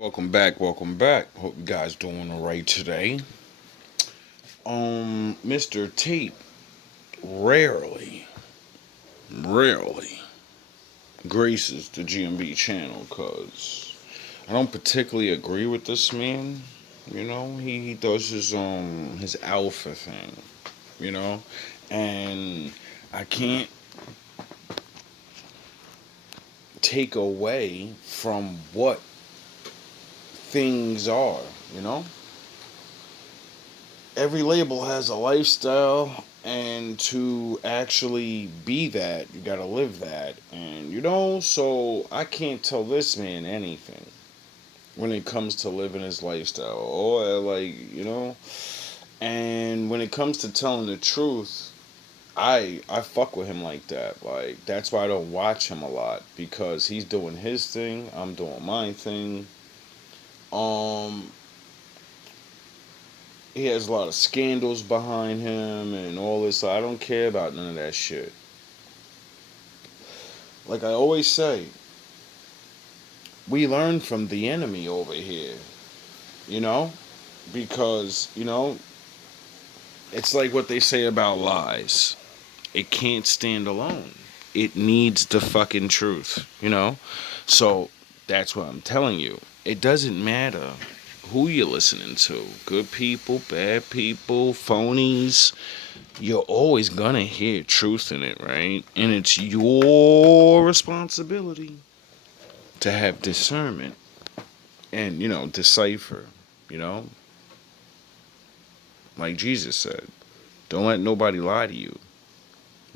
Welcome back, welcome back. Hope you guys doing alright today. Mr. Tape rarely graces the GMB channel because I don't particularly agree with this man. He does his alpha thing, you know, and I can't take away from what things are, you know? Every label has a lifestyle, and to actually be that, you gotta live that. And so I can't tell this man anything when it comes to living his lifestyle. And when it comes to telling the truth, I fuck with him like that. Like, that's why I don't watch him a lot, because he's doing his thing, I'm doing my thing. Um, he has a lot of scandals behind him and all this. So I don't care about none of that shit. Like I always say, we learn from the enemy over here, you know? Because, it's like what they say about lies. It can't stand alone. It needs the fucking truth. So that's what I'm telling you. It doesn't matter who you're listening to. Good people, bad people, phonies. You're always gonna hear truth in it, right? And it's your responsibility to have discernment and, decipher, you know? Like Jesus said, don't let nobody lie to you.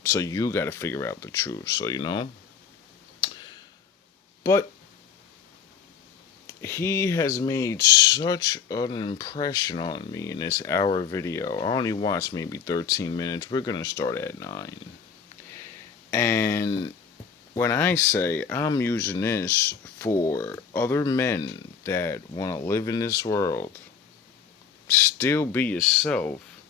So you gotta figure out the truth, so. But he has made such an impression on me in this hour video. I only watched maybe 13 minutes. We're gonna start at 9. And when I say I'm using this for other men that want to live in this world, still be yourself,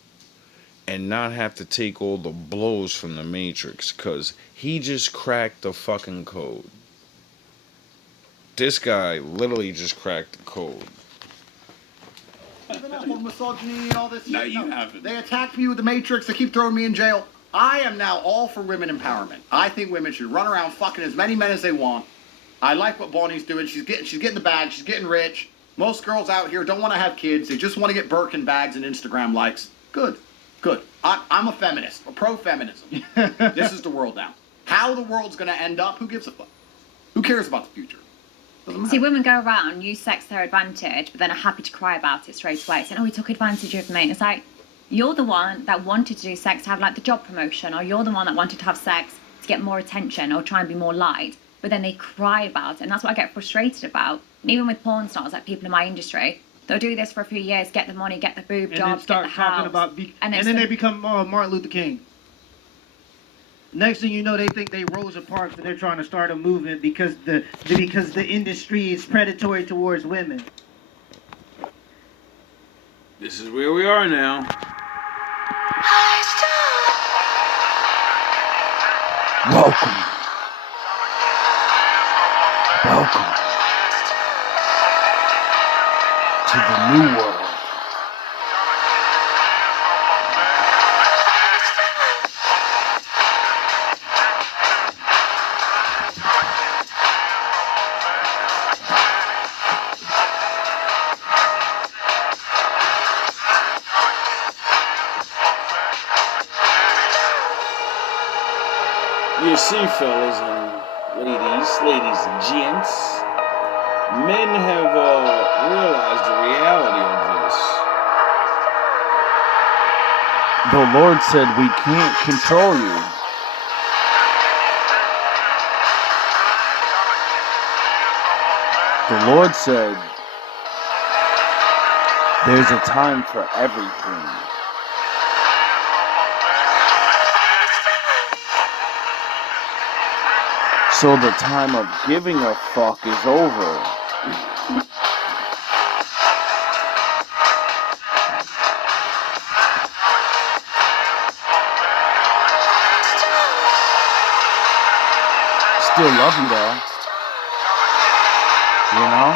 and not have to take all the blows from the Matrix, because he just cracked the fucking code. This guy literally just cracked the code. Misogyny and all this No, shit. you haven't. They attacked me with the Matrix. They keep throwing me in jail. I am now all for women empowerment. I think women should run around fucking as many men as they want. I like what Bonnie's doing. She's getting the bag. She's getting rich. Most girls out here don't want to have kids. They just want to get Birkin bags and Instagram likes. Good. I'm a feminist, a pro-feminism. This is the world now. How the world's going to end up, who gives a fuck? Who cares about the future? See, women go around, use sex to their advantage, but then are happy to cry about it straight away, saying, oh, he took advantage of me. And it's like, you're the one that wanted to do sex to have, like, the job promotion, or you're the one that wanted to have sex to get more attention or try and be more liked, but then they cry about it. And that's what I get frustrated about. And even with porn stars, like people in my industry, they'll do this for a few years, get the money, get the boob jobs, get the house. And then they become Martin Luther King. Next thing you know, they think they Rosa Parks and they're trying to start a movement because the industry is predatory towards women. This is where we are now. Welcome to the new world. You see, fellas and ladies and gents, men have realized the reality of this. The Lord said we can't control you. The Lord said there's a time for everything. So the time of giving a fuck is over. Still love you though. You know?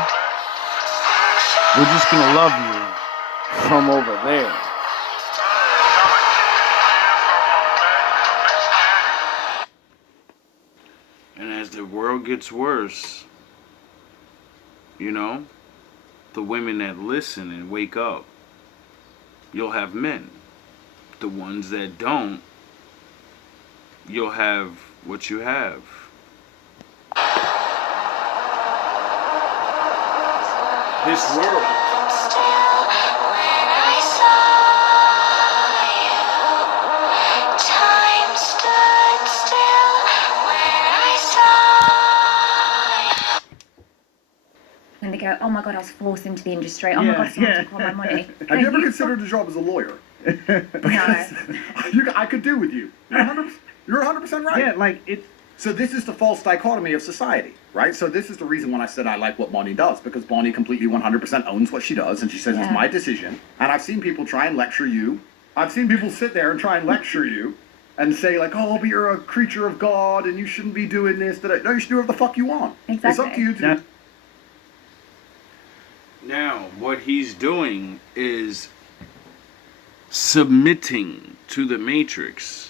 We're just gonna love you from over there. And as the world gets worse, you know, the women that listen and wake up, you'll have men. The ones that don't, you'll have what you have. This world. And they go, oh my God, I was forced into the industry. Oh my God, someone took all my money. Have you ever considered a job as a lawyer? Because I could do with you. You're 100% right. Yeah, like it's. So this is the false dichotomy of society, right? So this is the reason when I said I like what Bonnie does, because Bonnie completely 100% owns what she does, and she says it's my decision. And I've seen people try and lecture you. I've seen people sit there and try and lecture you and say like, oh, but you're a creature of God and you shouldn't be doing this. No, you should do whatever the fuck you want. Exactly. It's up to you to do. Now, what he's doing is submitting to the Matrix.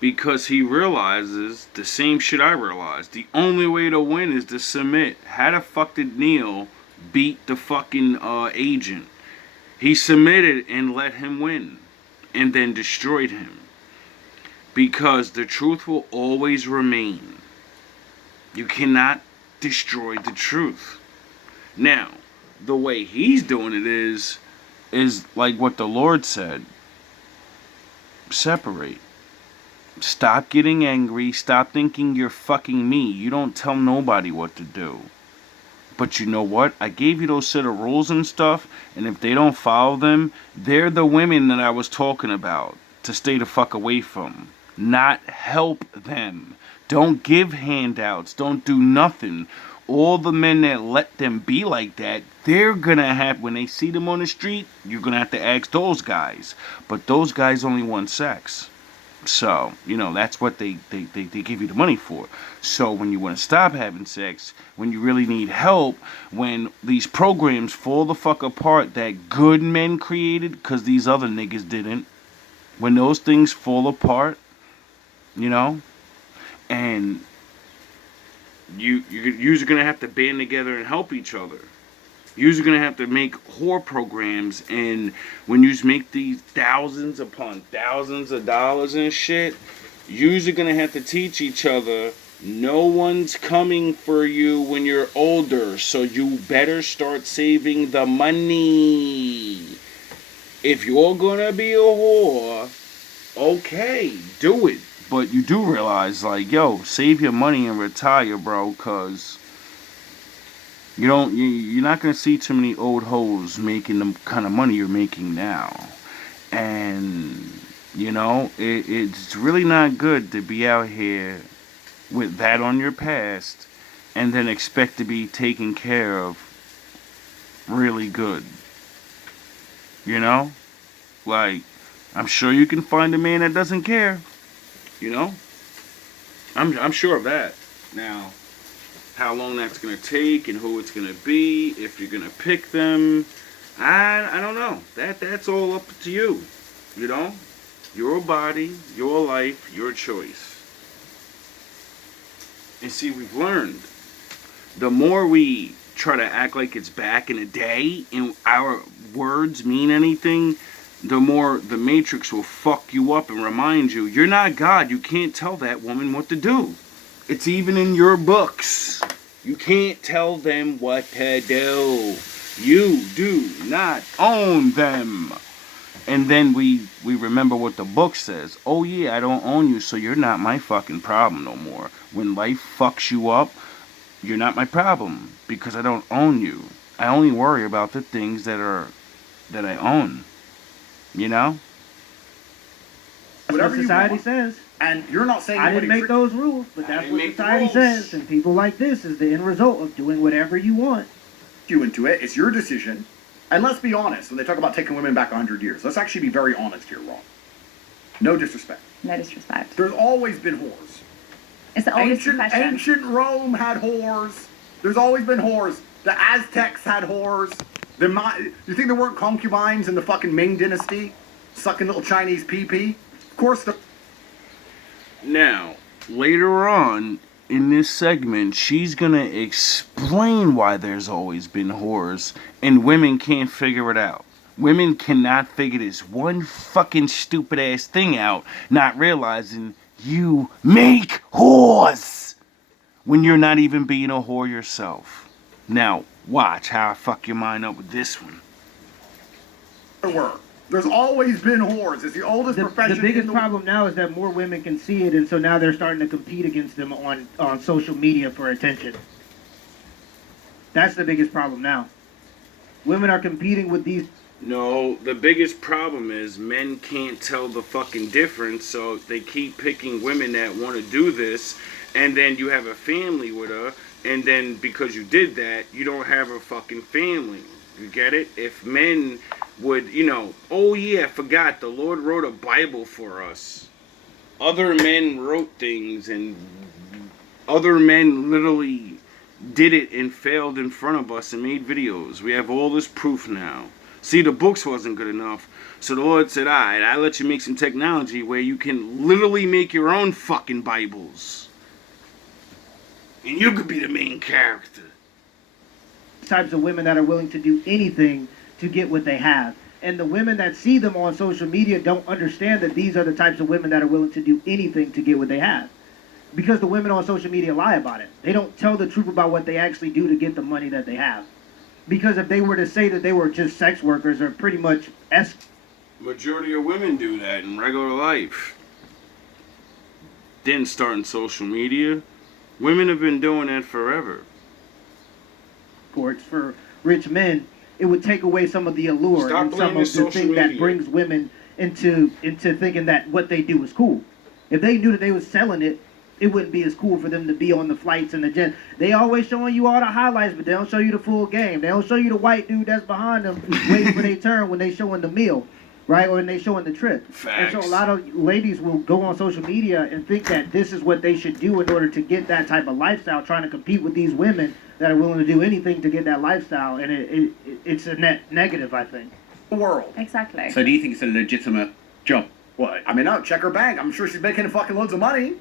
Because he realizes the same shit I realized. The only way to win is to submit. How the fuck did Neil beat the fucking agent? He submitted and let him win. And then destroyed him. Because the truth will always remain. You cannot destroy the truth. Now, the way he's doing it is like what the Lord said. Separate. Stop getting angry. Stop thinking you're fucking me. You don't tell nobody what to do. But you know what? I gave you those set of rules and stuff, and if they don't follow them, they're the women that I was talking about to stay the fuck away from. Not help them. Don't give handouts. Don't do nothing. All the men that let them be like that, they're gonna have, when they see them on the street, you're gonna have to ask those guys. But those guys only want sex. So, you know, that's what they give you the money for. So when you want to stop having sex, when you really need help, when these programs fall the fuck apart that good men created, because these other niggas didn't, when those things fall apart, you know, and you're going to have to band together and help each other. You're going to have to make whore programs, and when you make these thousands upon thousands of dollars and shit, you're going to have to teach each other, no one's coming for you when you're older, so you better start saving the money. If you're going to be a whore, okay, do it. But you do realize, like, yo, save your money and retire, bro, because you're not going to see too many old hoes making the kind of money you're making now. And, you know, it's really not good to be out here with that on your past and then expect to be taken care of really good. You know? Like, I'm sure you can find a man that doesn't care. You know? I'm sure of that. Now, how long that's going to take and who it's going to be, if you're going to pick them, I don't know. That's all up to you. You know? Your body, your life, your choice. And see, we've learned, the more we try to act like it's back in the day and our words mean anything, the more the Matrix will fuck you up and remind you, you're not God. You can't tell that woman what to do. It's even in your books. You can't tell them what to do. You do not own them. And then we remember what the book says. Oh yeah, I don't own you, so you're not my fucking problem no more. When life fucks you up, you're not my problem because I don't own you. I only worry about the things that I own. You know? That's what society says. And you're not saying I didn't make those rules, but that's what society says. And people like this is the end result of doing whatever you want. You into it. It's your decision. And let's be honest, when they talk about taking women back 100 years, let's actually be very honest here, Ron. No disrespect. No disrespect. There's always been whores. It's the oldest profession. Ancient Rome had whores. There's always been whores. The Aztecs had whores. You think there weren't concubines in the fucking Ming Dynasty sucking little Chinese pee-pee? Of course there. Now, later on in this segment, she's gonna explain why there's always been whores and women can't figure it out. Women cannot figure this one fucking stupid ass thing out, not realizing you make whores when you're not even being a whore yourself. Now, watch how I fuck your mind up with this one. There's always been whores. It's the oldest profession. The biggest problem now is that more women can see it, and so now they're starting to compete against them on social media for attention. That's the biggest problem now. Women are competing with these. No, the biggest problem is men can't tell the fucking difference, so they keep picking women that want to do this, and then you have a family with her, and then because you did that, you don't have a fucking family. You get it? If men would, oh yeah, I forgot, the Lord wrote a Bible for us. Other men wrote things, and other men literally did it and failed in front of us and made videos. We have all this proof now. See, the books wasn't good enough, so the Lord said, alright, I'll let you make some technology where you can literally make your own fucking Bibles. And you could be the main character. Types of women that are willing to do anything to get what they have. And the women that see them on social media don't understand that these are the types of women that are willing to do anything to get what they have. Because the women on social media lie about it. They don't tell the truth about what they actually do to get the money that they have. Because if they were to say that they were just sex workers or pretty much Majority of women do that in regular life. Didn't start in social media. Women have been doing that forever. Sports for rich men, it would take away some of the allure Stop and some blaming of the thing social that media. brings women into thinking that what they do is cool. If they knew that they was selling it, it wouldn't be as cool for them to be on the flights and the jet. They always showing you all the highlights, but they don't show you the full game. They don't show you the white dude that's behind them waiting for their turn when they showing the meal, right? Or when they showing the trip. Facts. And so a lot of ladies will go on social media and think that this is what they should do in order to get that type of lifestyle, trying to compete with these women that are willing to do anything to get that lifestyle. And it's a net negative, I think. The world. Exactly. So do you think it's a legitimate job? Well, I mean, no, check her bank. I'm sure she's making fucking loads of money.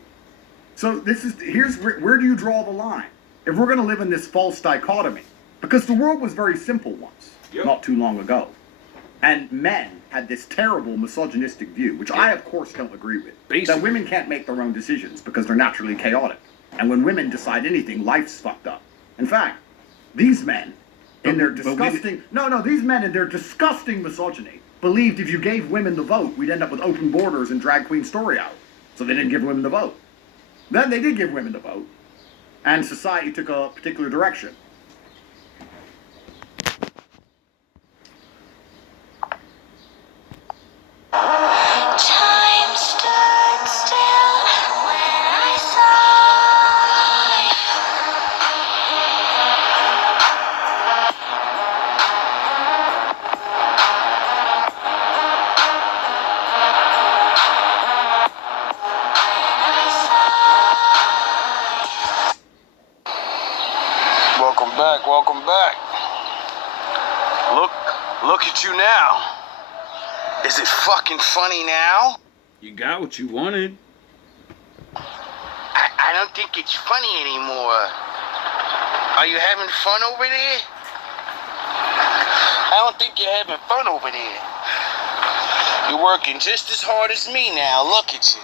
So here's where do you draw the line? If we're going to live in this false dichotomy, because the world was very simple once, not too long ago, and men had this terrible misogynistic view, which I of course don't agree with, that women can't make their own decisions because they're naturally chaotic, and when women decide anything, life's fucked up. In fact, these men, in their disgusting misogyny, believed if you gave women the vote, we'd end up with open borders and drag queen story hour. So they didn't give women the vote. Then they did give women the vote, and society took a particular direction. Time stood still when I saw you. Welcome back. Look at you now. Is it fucking funny now? You got what you wanted. I don't think it's funny anymore. Are you having fun over there? I don't think you're having fun over there. You're working just as hard as me now. Look at you.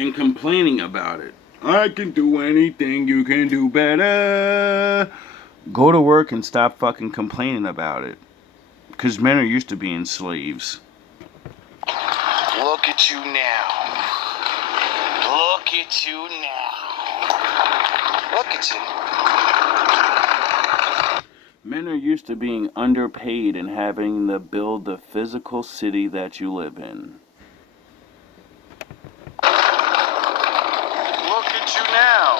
And complaining about it. I can do anything, you can do better. Go to work and stop fucking complaining about it. Because men are used to being slaves. Look at you now. Look at you now. Look at you. Men are used to being underpaid and having to build the physical city that you live in. Look at you now.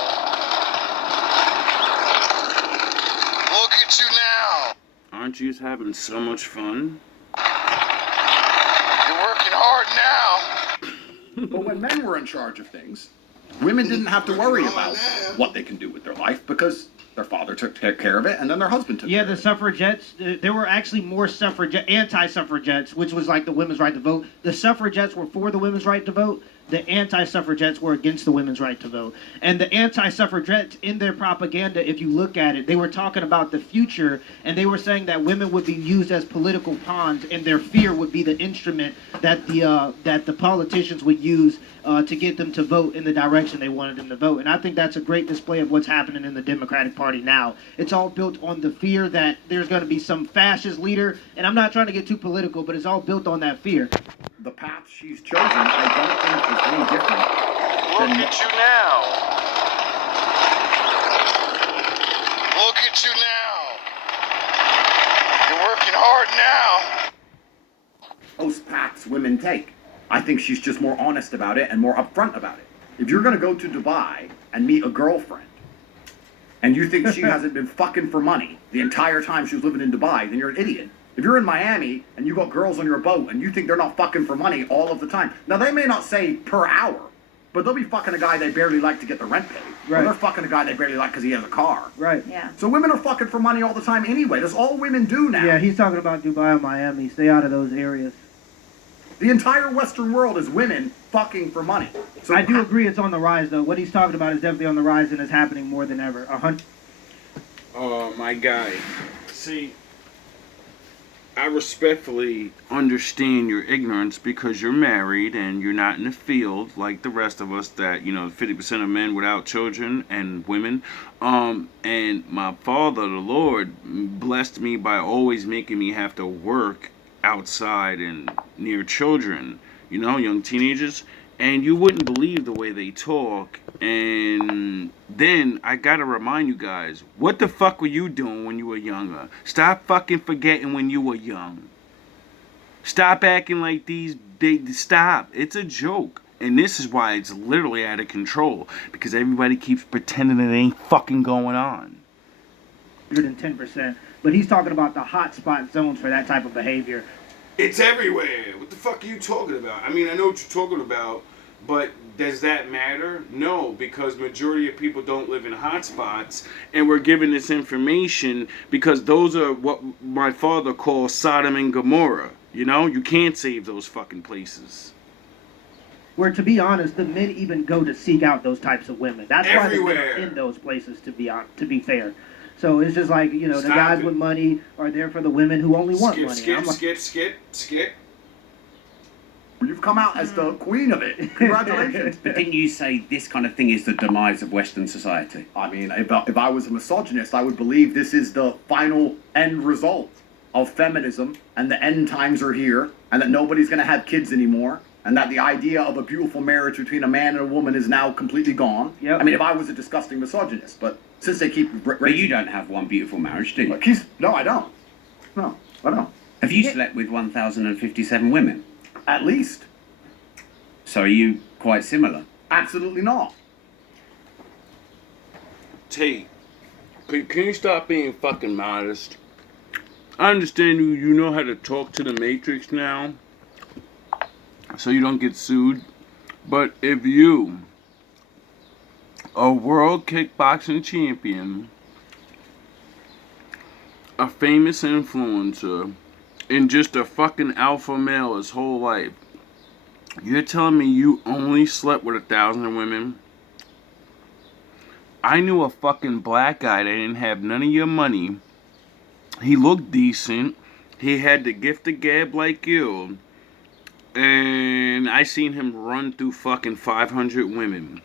Look at you now. Aren't you having so much fun? You're working hard now. But when men were in charge of things, women didn't have to worry about what they can do with their life because Their father took care of it, and then their husband took care Yeah, of the it. suffragettes, there were actually more anti-suffragettes, which was like the women's right to vote. The suffragettes were for the women's right to vote. The anti-suffragettes were against the women's right to vote. And the anti-suffragettes, in their propaganda, if you look at it, they were talking about the future, and they were saying that women would be used as political pawns, and their fear would be the instrument that the politicians would use to get them to vote in the direction they wanted them to vote. And I think that's a great display of what's happening in the Democratic Party now. It's all built on the fear that there's going to be some fascist leader, and I'm not trying to get too political, but it's all built on that fear. The path she's chosen, I don't think is any different. Look at you now. Look at you now. You're working hard now. Most paths women take. I think she's just more honest about it and more upfront about it. If you're going to go to Dubai and meet a girlfriend, and you think she hasn't been fucking for money the entire time she was living in Dubai, then you're an idiot. If you're in Miami and you got girls on your boat and you think they're not fucking for money all of the time, now they may not say per hour, but they'll be fucking a guy they barely like to get the rent paid. Right. Or they're fucking a guy they barely like because he has a car. Right. Yeah. So women are fucking for money all the time anyway. That's all women do now. Yeah, he's talking about Dubai and Miami. Stay out of those areas. The entire Western world is women fucking for money. So I do agree it's on the rise, though. What he's talking about is definitely on the rise and is happening more than ever. Oh, my guy. See, I respectfully understand your ignorance because you're married and you're not in the field like the rest of us that, 50% of men without children and women. And my father, the Lord, blessed me by always making me have to work outside and near children, young teenagers. And you wouldn't believe the way they talk. And then I gotta remind you guys, what the fuck were you doing when you were younger? Stop fucking forgetting when you were young. Stop acting like stop. It's a joke. And this is why it's literally out of control. Because everybody keeps pretending it ain't fucking going on. 110%. But he's talking about the hotspot zones for that type of behavior. It's everywhere. What the fuck are you talking about? I mean, I know what you're talking about, but does that matter? No, because majority of people don't live in hotspots, and we're given this information because those are what my father calls Sodom and Gomorrah. You can't save those fucking places. Where, to be honest, the men even go to seek out those types of women. That's why the men Everywhere. are in those places, to be fair. So it's just like, the Stop guys it. with money are there for the women who only want money. I'm like, Skip. You've come out as the queen of it. Congratulations. But didn't you say this kind of thing is the demise of Western society? I mean, if I was a misogynist, I would believe this is the final end result of feminism, and the end times are here, and that nobody's going to have kids anymore, and that the idea of a beautiful marriage between a man and a woman is now completely gone. Yep. I mean, if I was a disgusting misogynist, but since they keep... But you don't have one beautiful marriage, do you? Look, no, I don't. No, I don't. Have you slept with 1,057 women? At least. So are you quite similar? Absolutely not. Tate, can you stop being fucking modest? I understand you know how to talk to the Matrix now, so you don't get sued. But if you, a world kickboxing champion, a famous influencer, and just a fucking alpha male his whole life, you're telling me you only slept with 1,000 women? I knew a fucking black guy that didn't have none of your money. He looked decent. He had the gift of gab like you. And I seen him run through fucking 500 women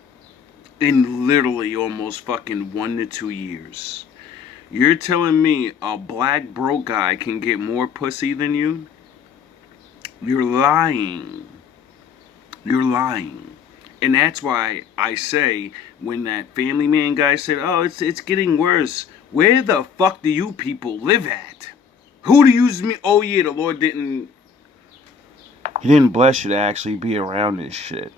in literally almost fucking 1 to 2 years. You're telling me a black broke guy can get more pussy than you? You're lying. You're lying. And that's why I say, when that Family Man guy said, oh, it's getting worse, where the fuck do you people live at? Who do you me? Oh yeah, the Lord didn't... He didn't bless you to actually be around this shit.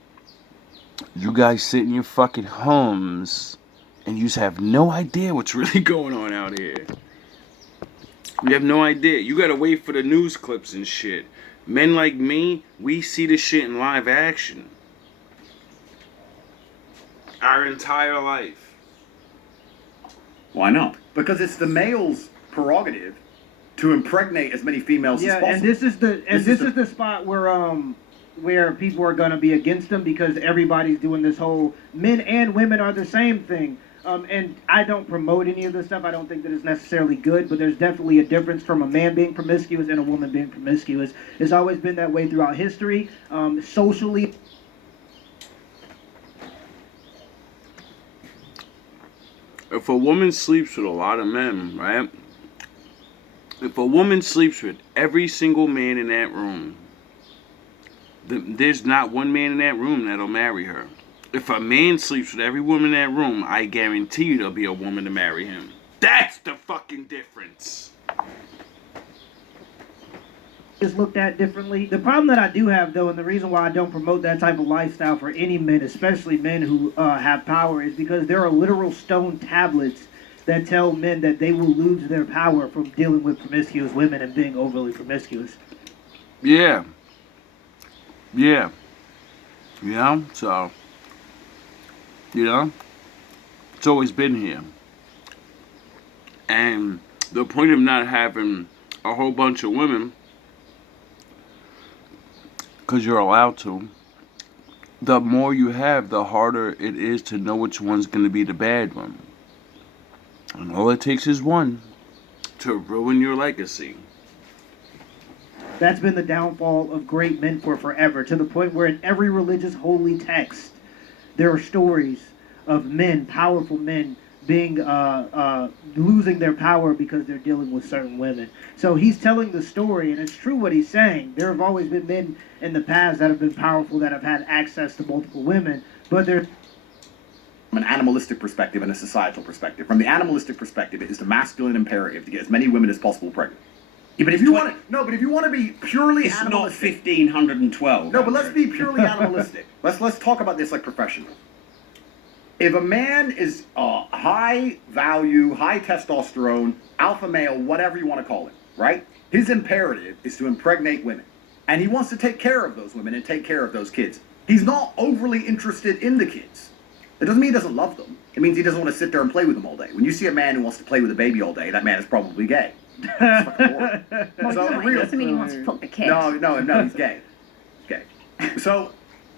You guys sit in your fucking homes, and you just have no idea what's really going on out here. You have no idea. You gotta wait for the news clips and shit. Men like me, we see the shit in live action. Our entire life. Why not? Because it's the male's prerogative to impregnate as many females as possible. And this is the spot where people are gonna be against them because everybody's doing this whole men and women are the same thing. And I don't promote any of this stuff. I don't think that it's necessarily good, but there's definitely a difference from a man being promiscuous and a woman being promiscuous. It's always been that way throughout history, socially. If a woman sleeps with a lot of men, right? If a woman sleeps with every single man in that room, there's not one man in that room that'll marry her. If a man sleeps with every woman in that room, I guarantee you there'll be a woman to marry him. That's the fucking difference. Is looked at differently. The problem that I do have, though, and the reason why I don't promote that type of lifestyle for any men, especially men who have power, is because there are literal stone tablets that tell men that they will lose their power from dealing with promiscuous women and being overly promiscuous. Yeah. Yeah. Yeah, so, you know, it's always been here. And the point of not having a whole bunch of women, because you're allowed to, the more you have, the harder it is to know which one's going to be the bad one. And all it takes is one to ruin your legacy. That's been the downfall of great men for forever, to the point where in every religious holy text, there are stories of men, powerful men, being losing their power because they're dealing with certain women. So he's telling the story, and it's true what he's saying. There have always been men in the past that have been powerful, that have had access to multiple women, but they're... From an animalistic perspective and a societal perspective. From the animalistic perspective, it is the masculine imperative to get as many women as possible pregnant. Yeah, but If you want to, no, but if you want to be purely it's not animalistic, 1512. no, but let's be purely animalistic. Let's talk about this like professionals. If a man is high value, high testosterone, alpha male, whatever you want to call it, right? His imperative is to impregnate women. And he wants to take care of those women and take care of those kids. He's not overly interested in the kids. It doesn't mean he doesn't love them. It means he doesn't want to sit there and play with them all day. When you see a man who wants to play with a baby all day, that man is probably gay. It's fucking boring. Well, So, no, it real- doesn't mean he wants to fuck the kid. No, he's gay. He's gay. So,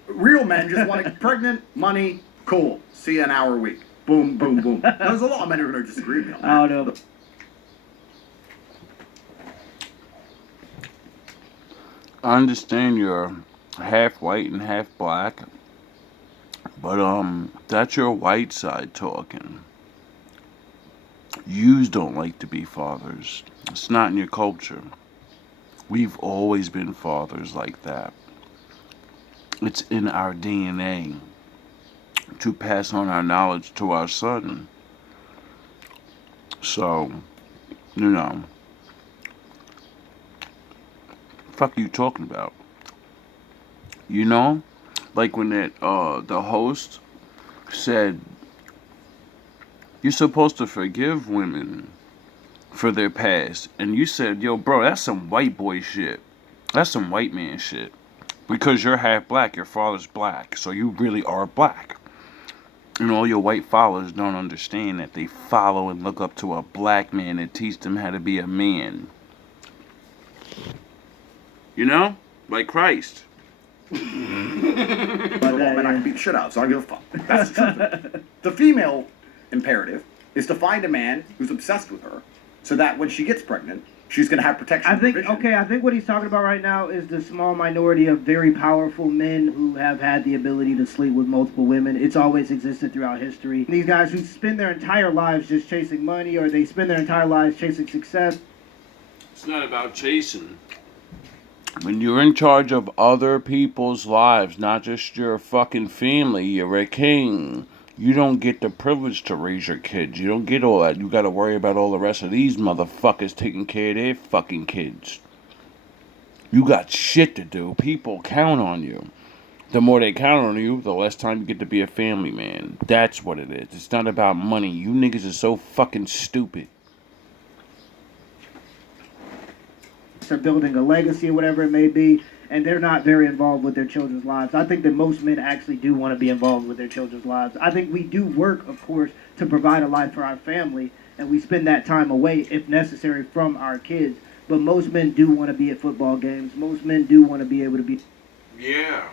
real men just want to get pregnant, money, cool. See you an hour a week. Boom, boom, boom. There's a lot of men who are going to disagree with me on that. I don't know. I understand you're half white and half black, but that's your white side talking. Yous don't like to be fathers. It's not in your culture. We've always been fathers like that. It's in our DNA to pass on our knowledge to our son. So, you know, fuck are you talking about? You know, like when that the host said you're supposed to forgive women for their past, and you said, yo, bro, that's some white boy shit. That's some white man shit. Because you're half black, your father's black, so you really are black. And all your white followers don't understand that they follow and look up to a black man and teach them how to be a man. You know? Like Christ. A lot of men I can beat the shit out of, so I don't give a fuck. That's the truth. The female imperative is to find a man who's obsessed with her, so that when she gets pregnant, she's going to have protection. I think, provision. okay, I think what he's talking about right now is the small minority of very powerful men who have had the ability to sleep with multiple women. It's always existed throughout history. These guys who spend their entire lives just chasing money, or they spend their entire lives chasing success. It's not about chasing. When you're in charge of other people's lives, not just your fucking family, you're a king. You don't get the privilege to raise your kids. You don't get all that. You gotta worry about all the rest of these motherfuckers taking care of their fucking kids. You got shit to do. People count on you. The more they count on you, the less time you get to be a family man. That's what it is. It's not about money. You niggas are so fucking stupid. They're building a legacy or whatever it may be, and they're not very involved with their children's lives. I think that most men actually do want to be involved with their children's lives. I think we do work, of course, to provide a life for our family, and we spend that time away, if necessary, from our kids. But most men do want to be at football games. Most men do want to be able to be. Yeah.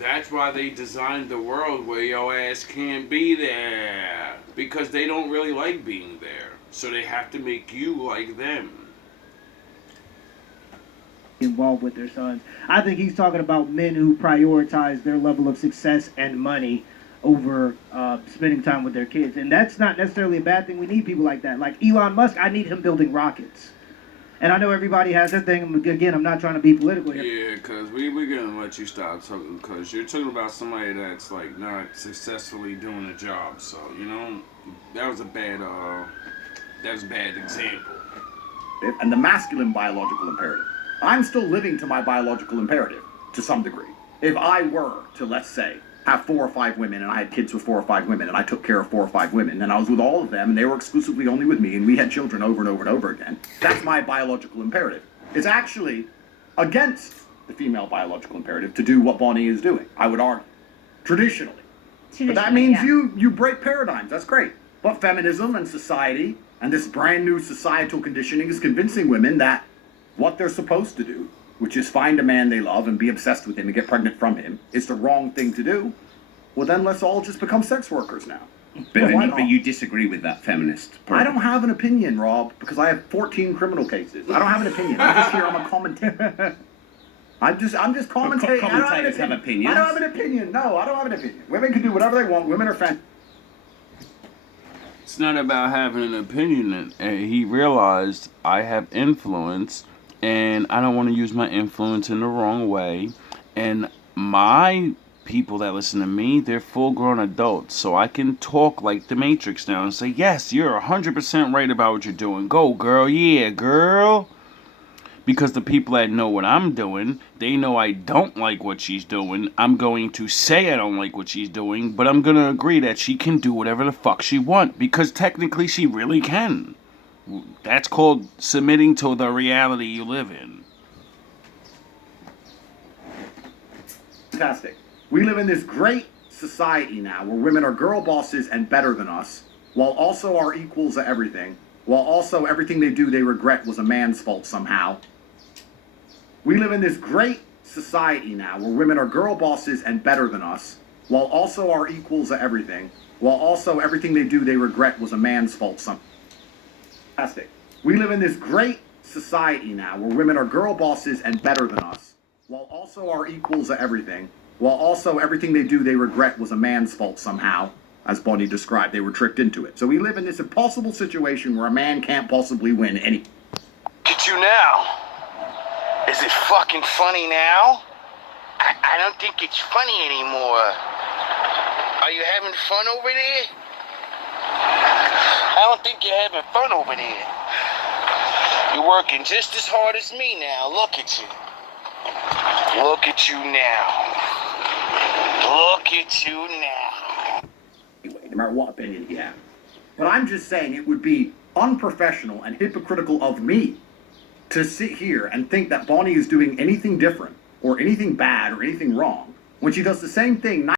That's why they designed the world where your ass can't be there. Because they don't really like being there. So they have to make you like them. Involved with their sons. I think he's talking about men who prioritize their level of success and money over spending time with their kids. And that's not necessarily a bad thing. We need people like that. Like Elon Musk, I need him building rockets. And I know everybody has their thing. Again, I'm not trying to be political here. Yeah, because we're going to let you stop talking, because you're talking about somebody that's, like, not successfully doing a job. So, you know, that was a bad example. And the masculine biological imperative. I'm still living to my biological imperative, to some degree. If I were to, let's say, have 4 or 5 women, and I had kids with 4 or 5 women, and I took care of 4 or 5 women, and I was with all of them, and they were exclusively only with me, and we had children over and over and over again, that's my biological imperative. It's actually against the female biological imperative to do what Bonnie is doing, I would argue, traditionally. But that means you break paradigms, that's great. But feminism and society, and this brand new societal conditioning is convincing women that what they're supposed to do, which is find a man they love and be obsessed with him and get pregnant from him, is the wrong thing to do. Well, then let's all just become sex workers now. But you disagree with that feminist point. I don't have an opinion, Rob, because I have 14 criminal cases. I don't have an opinion. I'm just here. I'm a commentator. I'm just commentating. Commentators have opinions. I don't have an opinion. No, I don't have an opinion. Women can do whatever they want. Women are fan. It's not about having an opinion. And he realized I have influence, and I don't want to use my influence in the wrong way. And my people that listen to me, they're full-grown adults, so I can talk like the Matrix now and say, yes, you're 100% right about what you're doing. Go, girl. Yeah, girl. Because the people that know what I'm doing, they know I don't like what she's doing. I'm going to say I don't like what she's doing, but I'm going to agree that she can do whatever the fuck she wants, because technically she really can. That's called submitting to the reality you live in. Fantastic. We live in this great society now where women are girl bosses and better than us, while also are equals at everything, while also everything they do they regret was a man's fault somehow. We live in this great society now where women are girl bosses and better than us, while also are equals at everything, while also everything they do they regret was a man's fault somehow. Fantastic. We live in this great society now where women are girl bosses and better than us, while also are equals at everything, while also everything they do they regret was a man's fault somehow, as Bonnie described. They were tricked into it. So we live in this impossible situation where a man can't possibly win any. Get you now. Is it fucking funny now? I don't think it's funny anymore. Are you having fun over there? I don't think you're having fun over there. You're working just as hard as me now. Look at you. Look at you now. Look at you now. Anyway, no matter what opinion he had. But I'm just saying it would be unprofessional and hypocritical of me to sit here and think that Bonnie is doing anything different or anything bad or anything wrong when she does the same thing